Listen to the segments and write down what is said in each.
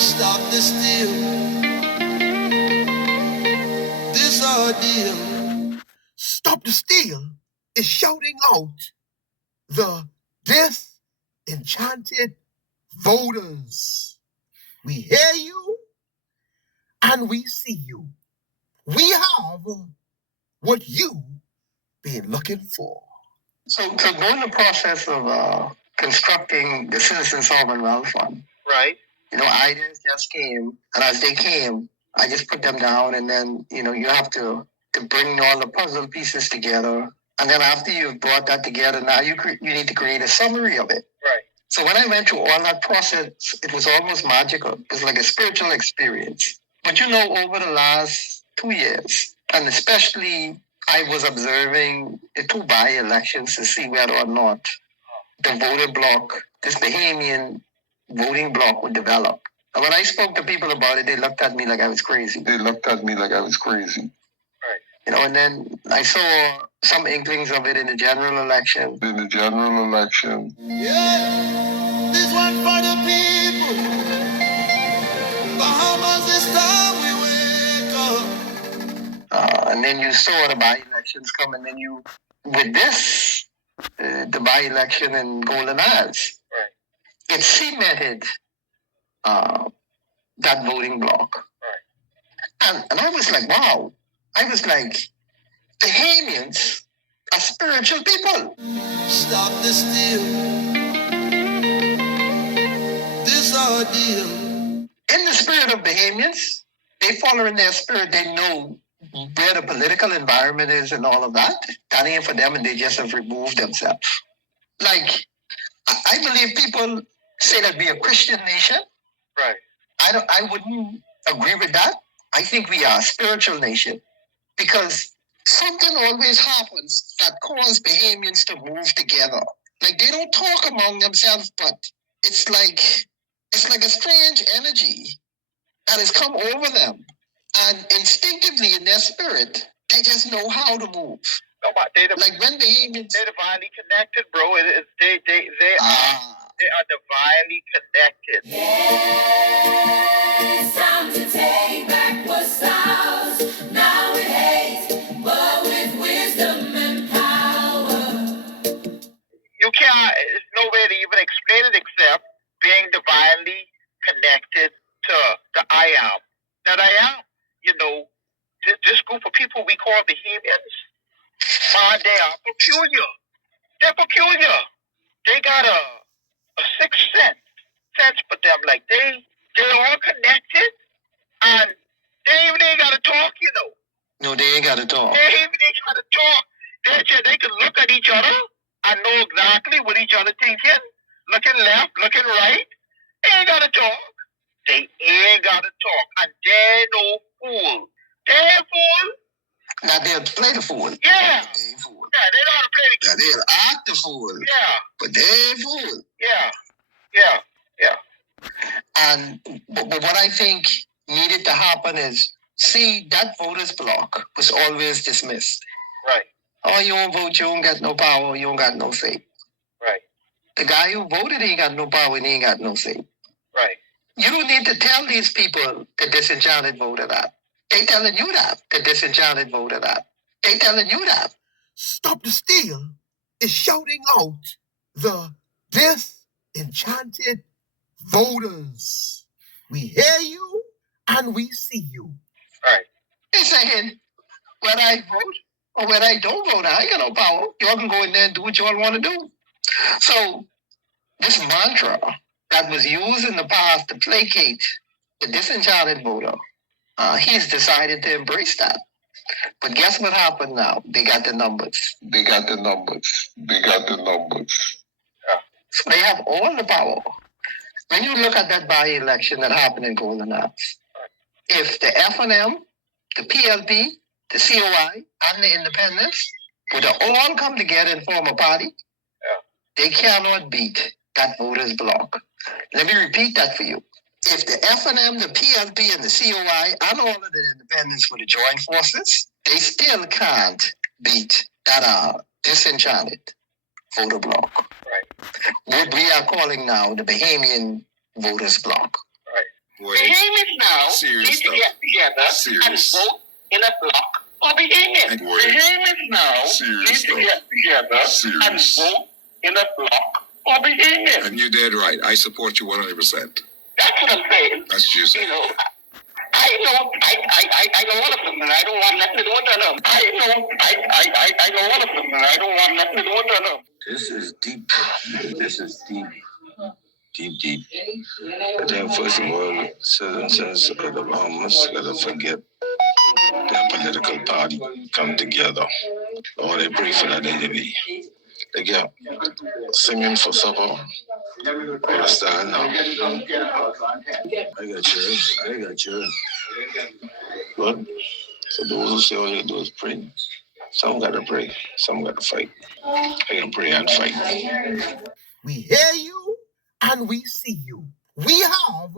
Stop the steal, this ordeal. Stop the steal is shouting out the disenchanted voters. We hear you and we see you. We have what you been looking for. So during the process of constructing the Citizen Sovereign Wealth Fund, right? Ideas just came, and as they came, I just put them down, and then you have to bring all the puzzle pieces together, and then after you've brought that together, now you need to create a summary of it. Right. So when I went through all that process, it was almost magical. It was like a spiritual experience. But over the last 2 years, and especially I was observing the two by-elections to see whether or not the voter bloc, this Bahamian voting bloc, would develop. And when I spoke to people about it, they looked at me like I was crazy. Right. And then I saw some inklings of it in the general election. Yeah, this one for the people. Bahamas, this time we wake up. And then you saw the by-elections come, and then with this, the by-election in Golden Isles, right, it cemented that voting bloc. Right. And I was like, wow. I was like, Bahamians are spiritual people. Stop the steal, this ordeal. In the spirit of Bahamians, they follow in their spirit. They know where the political environment is and all of that. That ain't for them, and they just have removed themselves. Like, I believe people say that we're a Christian nation. Right. I wouldn't agree with that. I think we are a spiritual nation, because something always happens that causes Bahamians to move together. Like, they don't talk among themselves, but it's like a strange energy that has come over them. And instinctively in their spirit, they just know how to move. No, but like when Bahamians, they're divinely connected, bro. They are divinely connected. Yeah, it's time to take back what's ours. Now with hate, but with wisdom and power. You can't, there's no way to even explain it except being divinely connected to the I am. That I am, this group of people we call Bahamians, they are peculiar. They're peculiar. They got a sixth sense for them. Like they're all connected, and they ain't got to talk. No, they ain't got to talk. They got to talk. They can look at each other and know exactly what each other thinking. Looking left, looking right. They ain't got to talk. They ain't got to talk, and they're no fool. They're fool. Now they'll play the fool. Yeah. They ain't fool. Yeah, they know how to play the game. They'll act the fool. Yeah. But they ain't fool. Yeah. And but what I think needed to happen is, see, that voters bloc was always dismissed. Right. Oh, you don't vote, you don't got no power, you don't got no say. Right. The guy who voted ain't got no power and he ain't got no say. Right. You don't need to tell these people the disenchanted voter that. They telling you that, the disenchanted voter that. They telling you that. Stop the steal is shouting out the disenchanted voters. We hear you and we see you. Right. They're saying, whether I vote or whether I don't vote, I ain't got no power. Y'all can go in there and do what y'all want to do. So this mantra that was used in the past to placate the disenchanted voter, he's decided to embrace that. But guess what happened now? They got the numbers. Yeah. So they have all the power. When you look at that by-election that happened in Golden Isles, if the FNM, the PLP, the COI, and the independents would all come together and form a party, they cannot beat that voters bloc. Let me repeat that for you. If the FNM, the PLP, and the COI, and all of the independents were to join forces, they still can't beat that disenchanted voter bloc. Right. What we are calling now the Bahamian voters bloc. Right. Bahamians now need to get together and vote in a block for Bahamians. Bahamians now need to get together and vote in a block for Bahamians. And you're dead right. I support you 100%. That's what I'm saying. That's just you know. I know all of them, and I don't want nothing to do with them. I know all of them, and I don't want nothing to do with them. This is deep. This is deep. Deep. I think first of all, citizens of the Bahamas gotta forget their political party come together. Or they pray for that enemy. They get singing for supper. Understand now? I got you. But for those who say all they do is pray, some gotta pray, some gotta fight. I gotta pray and fight. We hear you and we see you. We have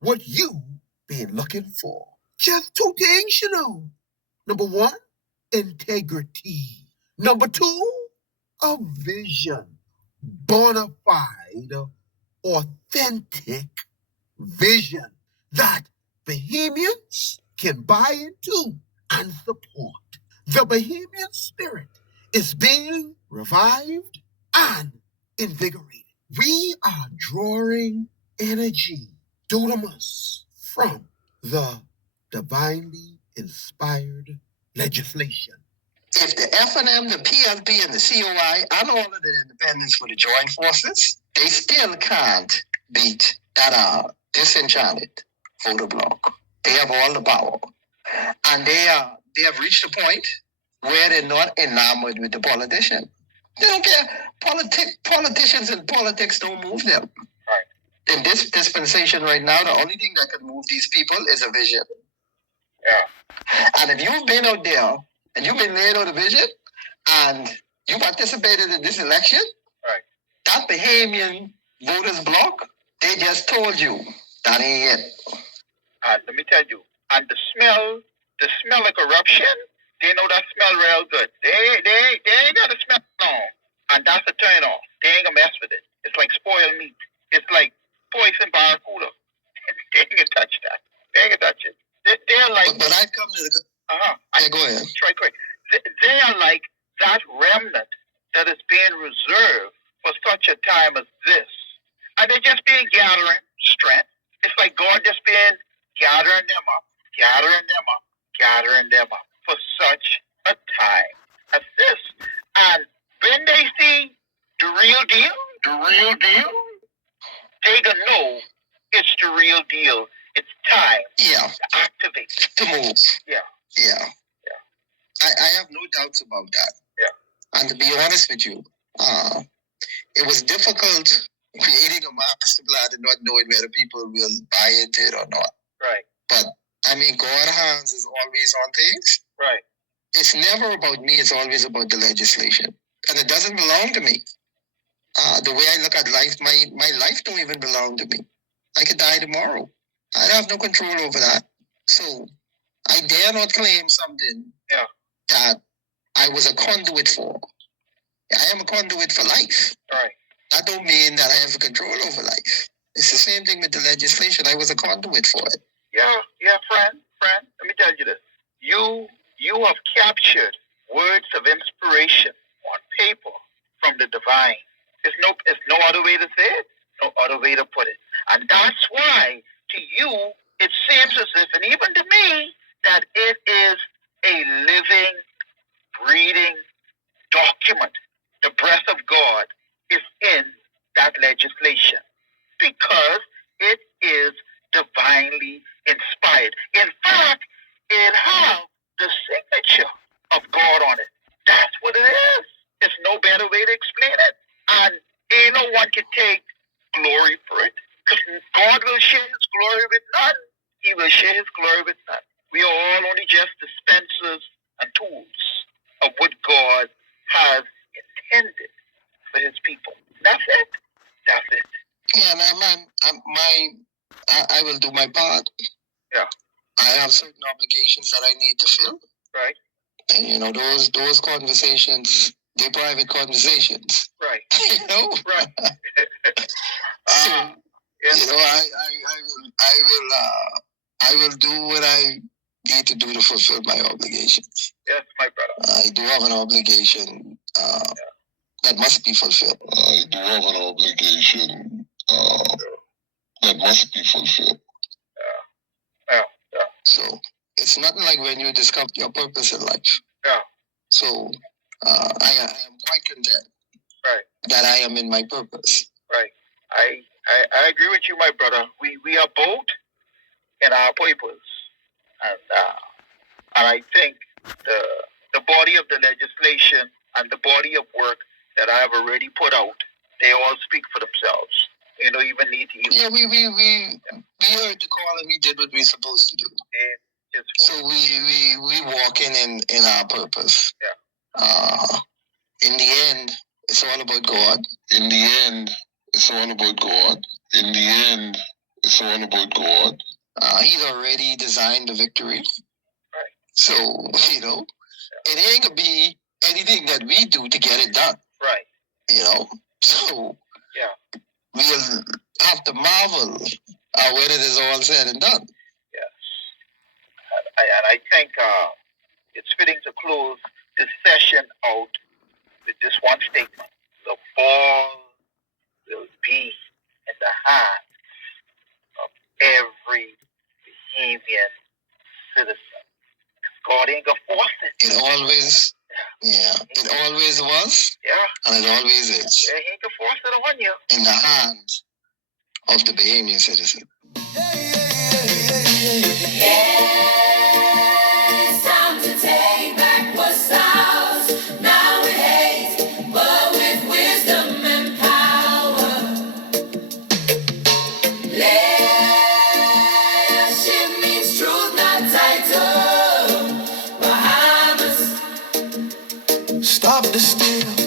what you been looking for. Just two things, you know. Number one, integrity. Number two, a vision. Bona fide, authentic vision that Bahamians can buy into and support. The Bahamian spirit is being revived and invigorated. We are drawing energy, dunamis, from the divinely inspired legislation. If the FNM, the PLP, and the COI, and all of the independents were to join forces, they still can't beat that Disenchanted Voting bloc. They have all the power. And they have reached a point where they're not enamored with the politician. They don't care. Politicians and politics don't move them. Right. In this dispensation right now, the only thing that can move these people is a vision. Yeah. And if you've been out there and you've been laid out a vision and you participated in this election, right, that Bahamian voters bloc, they just told you that ain't it. Let me tell you, and the smell of corruption, they know that smell real good. They ain't got to smell long. And that's a turn off. They ain't gonna mess with it. It's like spoiled meat. It's like poison barracuda. They ain't gonna touch that. They ain't gonna touch it. They're like... But I come to the... Yeah, go ahead. Try quick. They are like that remnant that is being reserved for such a time as this. And they're just being gathering strength. It's like God just being gathering them up for such a time as this. And when they see the real deal, they gonna know it's the real deal. It's time. Yeah. To activate. To move. Yeah. I have no doubts about that. Yeah. And to be honest with you, it was difficult creating a master plan and not knowing whether people will buy into it or not. Right. But I mean, God's hands is always on things. Right. It's never about me. It's always about the legislation. And it doesn't belong to me. The way I look at life, my life don't even belong to me. I could die tomorrow. I have no control over that. So I dare not claim something that I was a conduit for. I am a conduit for life. Right. That don't mean that I have control over life. It's the same thing with the legislation. I was a conduit for it. Yeah, friend. Let me tell you this. You have captured words of inspiration on paper from the divine. There's no other way to say it, no other way to put it. And that's why to you it seems as if, and even to me, that it is a living, breathing document. The breath of God is in that legislation because it is divinely inspired. In fact, it has the signature of God on it. That's what it is. There's no better way to explain it. And ain't no one can take glory for it. Because God will share his glory with none. He will share his glory with none. We are all only just dispensers and tools of what God has intended for his people. That's it. Yeah, I will do my part. Yeah. I have certain obligations that I need to fill. Right. And those conversations, they're private conversations. Right. Right. So, I I will do what I need to do to fulfill my obligations. Yes, my brother. I do have an obligation that must be fulfilled. I do have an obligation that must be fulfilled. Yeah. So it's nothing like when you discover your purpose in life. Yeah. So I am quite content. Right. That I am in my purpose. Right. I agree with you, my brother. We are both in our purpose, and I think the body of the legislation and the body of work that I have already put out, they all speak for themselves. You don't even need to. Yeah, we heard the call and we did what we're supposed to do. So we walking in our purpose. Yeah. In the end, it's all about God. In the end, it's all about God. In the end, it's all about God. He's already designed the victory. Right. So, it ain't gonna be anything that we do to get it done. Right. So yeah, we'll have to marvel when it is all said and done. Yes. And I think it's fitting to close this session out with this one statement. The ball will be in the hands of every Bahamian citizen. God ain't gonna force it. It always was. Yeah. And it always is. Yeah, he ain't gonna force it on you. In the hands of the Bahamian citizen. It's time to take back what's ours. Now with hate, but with wisdom and power. Leadership means truth, not title. Bahamas. Stop the steal.